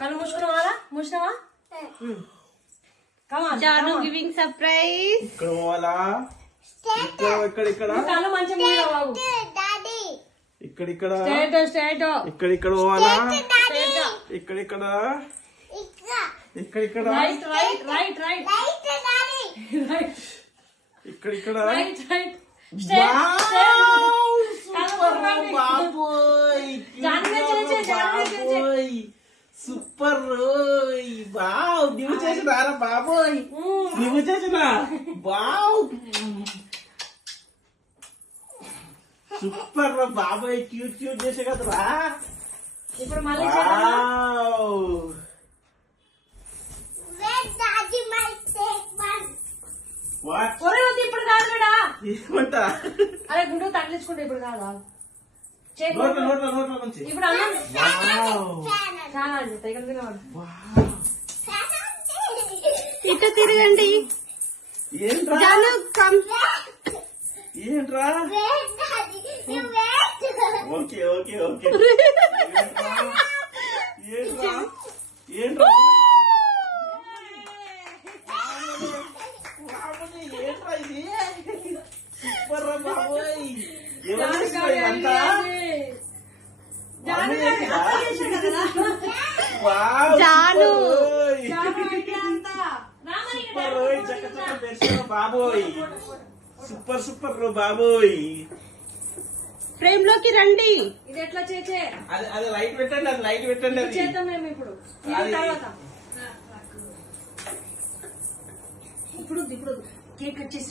కళ్ళు మూసుకున్నావా? మూసినావా? Jaanu giving surprise. ఇక్కడ పోవాలా? ఇక్కడ కళ్ళు మంచిగా బాబు. ఇక్కడ స్ట్రైట్ ఇక్కడ పోవాలా? ఇక్కడ రైట్ ఇక్కడ సూపర్ బావ్. నువ్వు చేసినారా బాబోయ్? నువ్వు చేసినా బావ్. సూపర్ బాబోయ్, క్యూట్ చేసే కదరా. ఇప్పుడు మళ్ళీ ఇప్పుడు కాదు బిడా. ఏమంటా? అరే గుండు తగిలించుకుంటే ఇప్పుడు కాదా? ఇప్పుడు అన్నం చాలా ఇటు తిరగండి. జాను కమ్. ఏంట్రా? ఓకే ఏంట్రా? ఇది సూపర్ బాబోయ్. ఇదంతా జాను బాబోయ్. సూపర్ బాబోయ్. ఫ్రేమ్ లోకి రండి. ఇది ఎట్లా చేసే? అది లైట్ పెట్టండి. అది చేద్దాం మేము ఇప్పుడు. ఇప్పుడు కేక్ కట్ చేసి